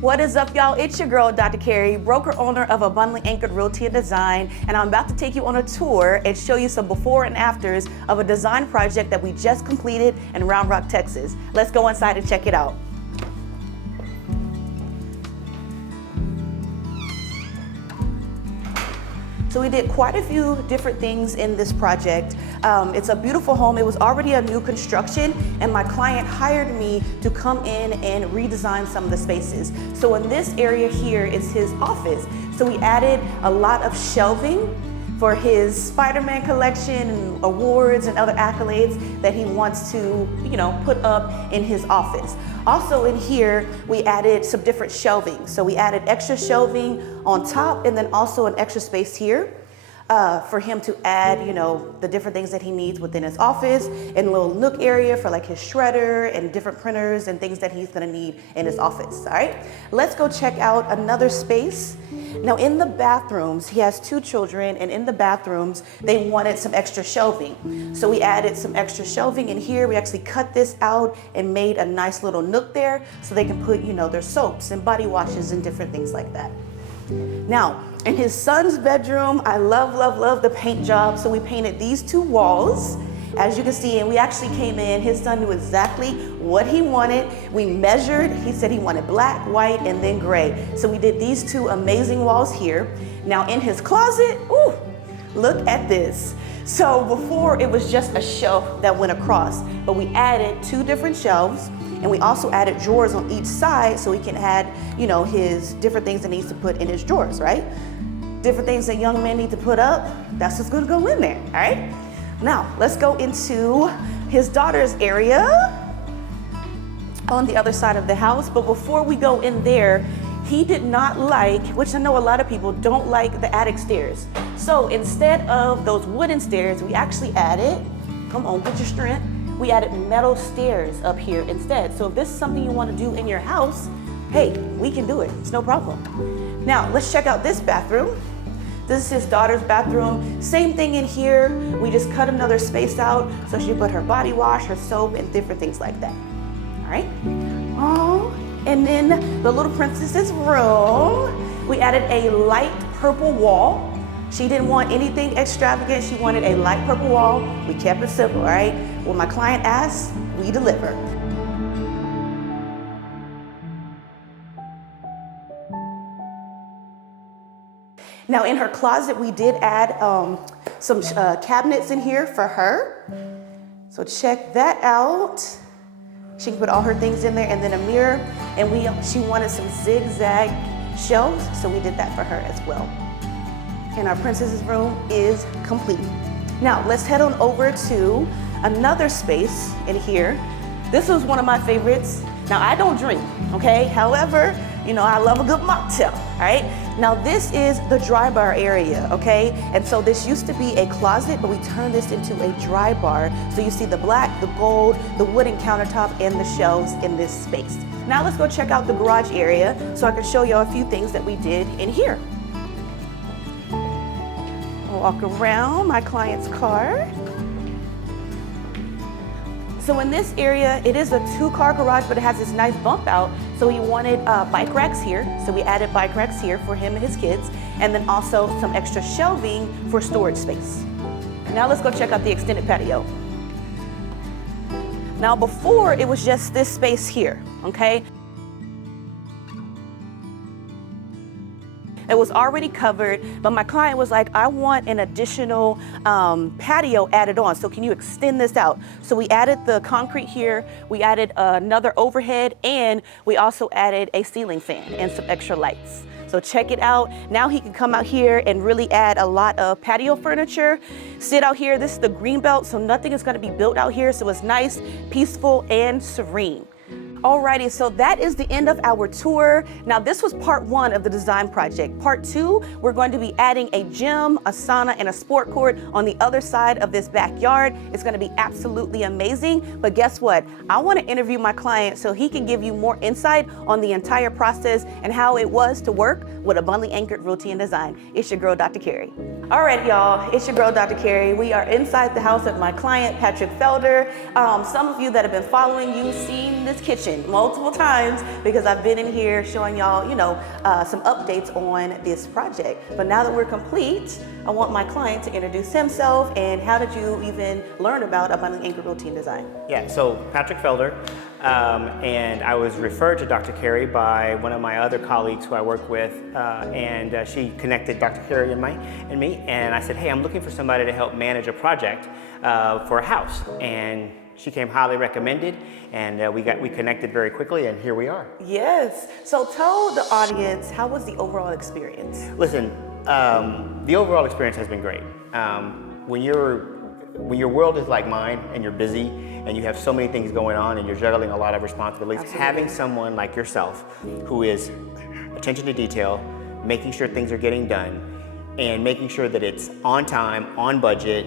What is up, y'all? It's your girl, Dr. Carrie, broker owner of Abundantly Anchored Realty Design, and I'm about to take you on a tour and show you some before and afters of a design project that we just completed in Round Rock, Texas. Let's go inside and check it out. So we did quite a few different things in this project. It's a beautiful home. It was already a new construction, and my client hired me to come in and redesign some of the spaces. So in this area here is his office. So we added a lot of shelving for his Spider-Man collection and awards and other accolades that he wants to, put up in his office. Also in here, we added some different shelving. So we added extra shelving on top and then also an extra space here for him to add, the different things that he needs within his office, and a little nook area for like his shredder and different printers and things that he's gonna need in his office, all right? Let's go check out another space. Now in the bathrooms, he has 2 children, and in the bathrooms, they wanted some extra shelving. So we added some extra shelving in here. We actually cut this out and made a nice little nook there so they can put, their soaps and body washes and different things like that. Now, in his son's bedroom, I love the paint job. So we painted these 2 walls, as you can see, and we actually came in. His son knew exactly what he wanted. We measured. He said he wanted black, white, and then gray. So we did these 2 amazing walls here. Now in his closet, ooh, look at this. So before it was just a shelf that went across, but we added 2 different shelves. And we also added drawers on each side so he can add, his different things that he needs to put in his drawers, right? Different things that young men need to put up, that's what's gonna go in there, all right? Now, let's go into his daughter's area on the other side of the house. But before we go in there, he did not like, which I know a lot of people don't like, the attic stairs. So instead of those wooden stairs, we actually added, come on, get your strength, we added metal stairs up here instead. So if this is something you want to do in your house, hey, we can do it. It's no problem. Now, let's check out this bathroom. This is his daughter's bathroom. Same thing in here. We just cut another space out so she put her body wash, her soap, and different things like that. All right? Oh, and then the little princess's room, we added a light purple wall. She didn't want anything extravagant. She wanted a light purple wall. We kept it simple, all right? When my client asks, we deliver. Now in her closet, we did add some cabinets in here for her. So check that out. She can put all her things in there, and then a mirror. And she wanted some zigzag shelves, so we did that for her as well. And our princess's room is complete. Now let's head on over to another space in here. This was one of my favorites. Now I don't drink, okay? However, I love a good mocktail, all right? Now this is the dry bar area, okay? And so this used to be a closet, but we turned this into a dry bar. So you see the black, the gold, the wooden countertop, and the shelves in this space. Now let's go check out the garage area so I can show you a few things that we did in here. Walk around my client's car. So in this area, it is a 2-car garage, but it has this nice bump out. So he wanted bike racks here. So we added bike racks here for him and his kids, and then also some extra shelving for storage space. Now let's go check out the extended patio. Now before, it was just this space here, okay? It was already covered, but my client was like, I want an additional patio added on. So can you extend this out? So we added the concrete here, we added another overhead, and we also added a ceiling fan and some extra lights. So check it out. Now he can come out here and really add a lot of patio furniture. Sit out here, this is the green belt, so nothing is gonna be built out here. So it's nice, peaceful, and serene. Alrighty, so that is the end of our tour. Now this was part 1 of the design project. Part 2, we're going to be adding a gym, a sauna, and a sport court on the other side of this backyard. It's gonna be absolutely amazing, but guess what? I wanna interview my client so he can give you more insight on the entire process and how it was to work with Abundantly Anchored Realty and Design. It's your girl, Dr. Carrie. All right, y'all, it's your girl, Dr. Carrie. We are inside the house of my client, Patrick Felder. Some of you that have been following, you've seen this kitchen multiple times because I've been in here showing y'all, some updates on this project. But now that we're complete, I want my client to introduce himself and how did you even learn about Abundantly Anchored Realty Design? Yeah, so Patrick Felder, and I was referred to Dr. Carrie by one of my other colleagues who I work with, and she connected Dr. Carrie and me, and I said, hey, I'm looking for somebody to help manage a project for a house, and she came highly recommended, and we connected very quickly, and here we are. Yes, so tell the audience, how was the overall experience? Listen, the overall experience has been great. When your world is like mine and you're busy and you have so many things going on and you're juggling a lot of responsibilities, Absolutely. Having someone like yourself who is attention to detail, making sure things are getting done, and making sure that it's on time, on budget,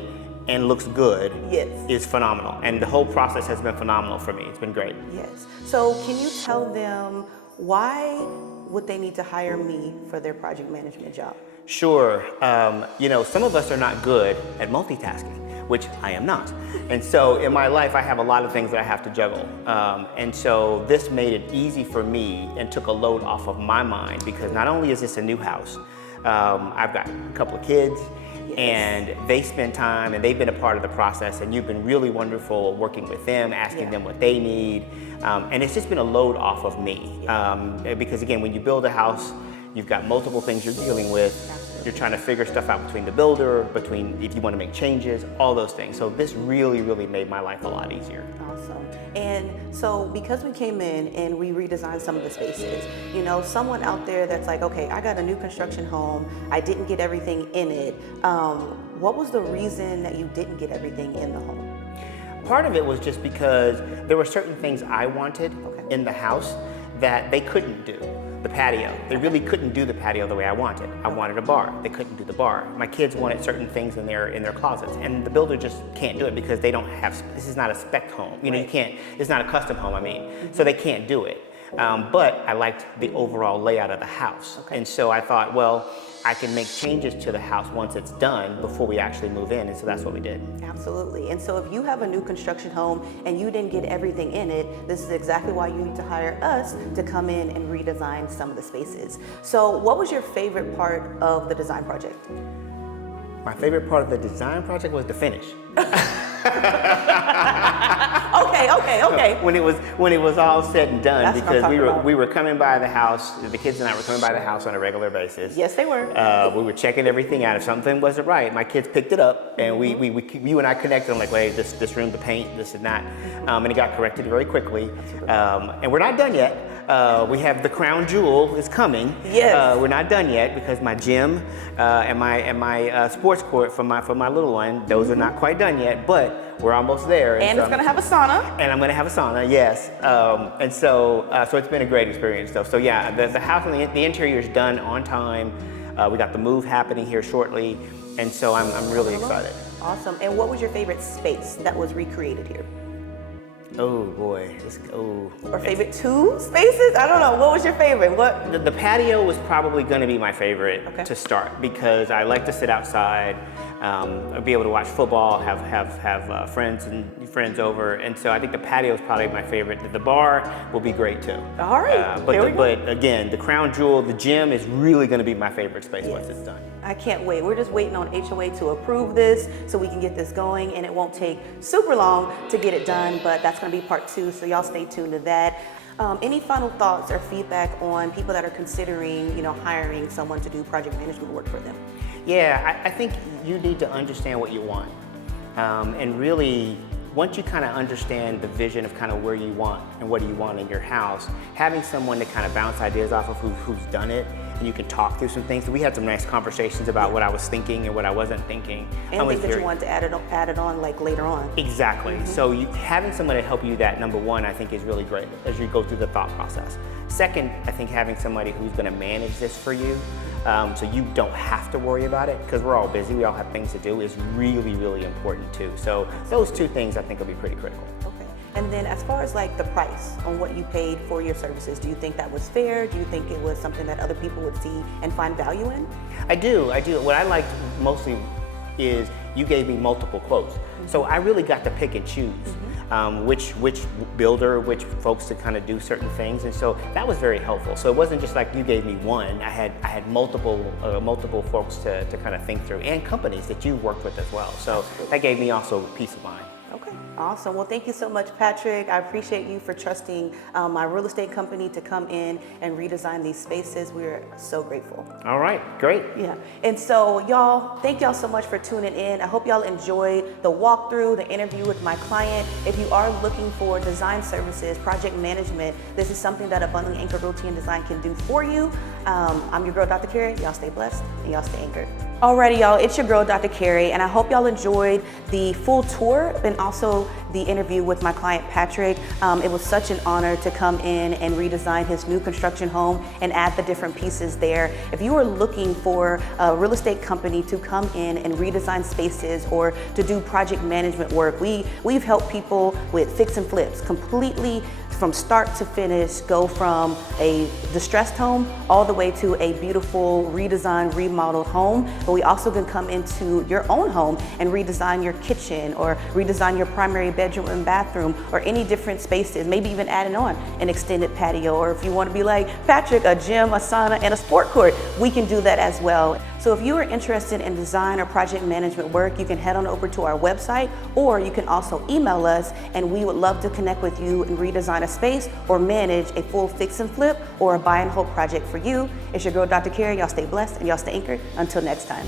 and looks good is phenomenal. And the whole process has been phenomenal for me. It's been great. Yes. So can you tell them why would they need to hire me for their project management job? Sure. Some of us are not good at multitasking, which I am not. And so in my life, I have a lot of things that I have to juggle. And so this made it easy for me and took a load off of my mind because not only is this a new house, I've got a couple of kids, and they spend time and they've been a part of the process, and you've been really wonderful working with them, asking them what they need. And it's just been a load off of me. Because again, when you build a house, you've got multiple things you're dealing with. You're trying to figure stuff out between the builder, between if you want to make changes, all those things. So this really, really made my life a lot easier. Awesome. And so because we came in and we redesigned some of the spaces, someone out there that's like, okay, I got a new construction home, I didn't get everything in it. What was the reason that you didn't get everything in the home? Part of it was just because there were certain things I wanted in the house that they couldn't do. The patio. They really couldn't do the patio the way I wanted. I wanted a bar. They couldn't do the bar. My kids wanted certain things in their closets, and the builder just can't do it because they don't have. This is not a spec home. You can't. It's not a custom home. So they can't do it. But I liked the overall layout of the house, and so I thought, well, I can make changes to the house once it's done before we actually move in, and so that's what we did. Absolutely. And so if you have a new construction home and you didn't get everything in it, this is exactly why you need to hire us to come in and redesign some of the spaces. So what was your favorite part of the design project? My favorite part of the design project was the finish. Okay. When it was all said and done, That's because we were coming by the house, the kids and I were coming by the house on a regular basis. Yes, they were. We were checking everything out. If something wasn't right, my kids picked it up, and you and I connected. I'm like, wait, this room, the paint, this and that, and it got corrected very quickly. And we're not done yet. We have the crown jewel is coming. Yes. We're not done yet because my gym and my sports court for my little one, those are not quite done yet, but we're almost there. And so it's going to have a sauna. And I'm going to have a sauna, yes. And so it's been a great experience, though. So yeah, the house and the interior is done on time. We got the move happening here shortly, and so I'm really excited. Awesome. And what was your favorite space that was recreated here? Oh boy, Or favorite two spaces? I don't know. What was your favorite? What? The patio was probably going to be my favorite to start because I like to sit outside, be able to watch football, have friends over, and so I think the patio is probably my favorite. The bar will be great too. All right. But again, the crown jewel, the gym is really going to be my favorite space once it's done. I can't wait. We're just waiting on HOA to approve this so we can get this going, and it won't take super long to get it done, but that's going to be part 2, so y'all stay tuned to that. Any final thoughts or feedback on people that are considering, hiring someone to do project management work for them? Yeah, I think you need to understand what you want, and really, once you kind of understand the vision of kind of where you want and what do you want in your house, having someone to kind of bounce ideas off of who's done it, and you can talk through some things. So we had some nice conversations about what I was thinking and what I wasn't thinking. And things that you want to add it on like later on. Exactly. Mm-hmm. So having someone to help you that, number one, I think is really great as you go through the thought process. Second, I think having somebody who's going to manage this for you, so you don't have to worry about it, because we're all busy, we all have things to do, is really, really important too. So those two things I think will be pretty critical. Okay. And then as far as like the price on what you paid for your services, do you think that was fair? Do you think it was something that other people would see and find value in? I do. What I liked mostly is you gave me multiple quotes. So I really got to pick and choose which builder, which folks to kind of do certain things. And so that was very helpful. So it wasn't just like you gave me one. I had multiple folks to kind of think through, and companies that you worked with as well. So that gave me also peace of mind. Okay, awesome. Well, thank you so much, Patrick. I appreciate you for trusting my real estate company to come in and redesign these spaces. We're so grateful. All right, great. Yeah, and so y'all, thank y'all so much for tuning in. I hope y'all enjoyed the walkthrough, the interview with my client. If you are looking for design services, project management, this is something that Abundantly Anchored Realty and Design can do for you. I'm your girl, Dr. Carrie. Y'all stay blessed and y'all stay anchored. Alrighty, y'all, it's your girl, Dr. Carrie, and I hope y'all enjoyed the full tour and also the interview with my client, Patrick. It was such an honor to come in and redesign his new construction home and add the different pieces there. If you are looking for a real estate company to come in and redesign spaces or to do project management work, we've helped people with fix and flips, completely from start to finish, go from a distressed home all the way to a beautiful redesigned, remodeled home. But we also can come into your own home and redesign your kitchen or redesign your primary bedroom and bathroom or any different spaces, maybe even adding on an extended patio, or if you want to be like Patrick, a gym, a sauna, and a sport court, we can do that as well. So if you are interested in design or project management work, you can head on over to our website, or you can also email us, and we would love to connect with you and redesign a space or manage a full fix and flip or a buy and hold project for you. It's your girl, Dr. Carrie. Y'all stay blessed and y'all stay anchored. Until next time.